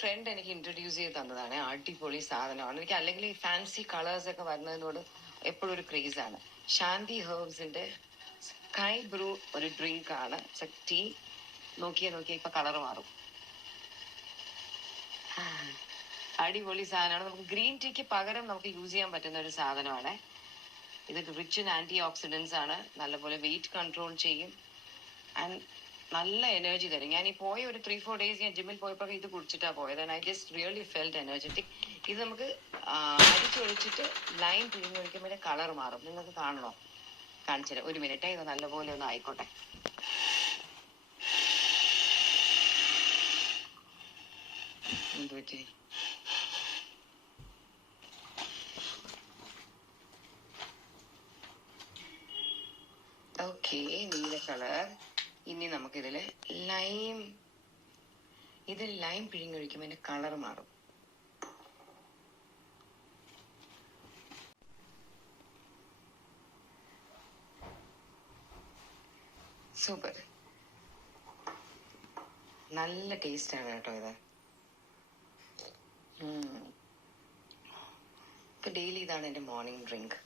Front എനിക്ക് introduce ചെയ്ത് തന്നതാണ്. അടിപൊളി സാധനമാണ്. എനിക്ക് അല്ലെങ്കിൽ ഈ ഫാൻസി കളേഴ്സ് ഒക്കെ വരുന്നതിനോട് എപ്പോഴും ഒരു ക്രേസ് ആണ്. ശാന്തി ഹെർബ്സിന്റെ സ്കൈ ബ്രൂ ഒരു ഡ്രിങ്ക് ആണ്. ടീ നോക്കിയ ഇപ്പൊ കളർ മാറും. അടിപൊളി സാധനമാണ്. നമുക്ക് ഗ്രീൻ ടീക്ക് പകരം നമുക്ക് യൂസ് ചെയ്യാൻ പറ്റുന്ന ഒരു സാധനമാണ്. ഇത് റിച്ച് ഇൻ ആന്റി ഓക്സിഡൻസ് ആണ്. നല്ലപോലെ വെയിറ്റ് കൺട്രോൾ ചെയ്യും ആൻഡ് നല്ല എനർജി തരും. ഞാൻ ഈ പോയ ഒരു 3-4 days ഞാൻ ജിമ്മിൽ പോയപ്പോൾ ഇത് കുടിച്ചിട്ടാ പോയത്. I just really felt energetic. ഇത് നമുക്ക് അടിച്ചൊഴിച്ചിട്ട് ലൈം പിഴിഞ്ഞൊഴിക്കുമ്പോൾ കളർ മാറും. നിങ്ങൾക്ക് കാണണോ? കാണിച്ചത് 1 minute. ഇത് നല്ലപോലെ ഒന്ന് ആയിക്കോട്ടെ. എന്ത് പറ്റി? ഓക്കെ, നീല കളർ. ഇനി നമുക്കിതില് ലൈം പിഴിഞ്ഞൊഴിക്കുമ്പോൾ അതിന്റെ കളർ മാറും. സൂപ്പർ, നല്ല ടേസ്റ്റ് ആണ് കേട്ടോ ഇത്. ഇപ്പൊ ഡെയിലി ഇതാണ് എന്റെ മോർണിംഗ് ഡ്രിങ്ക്.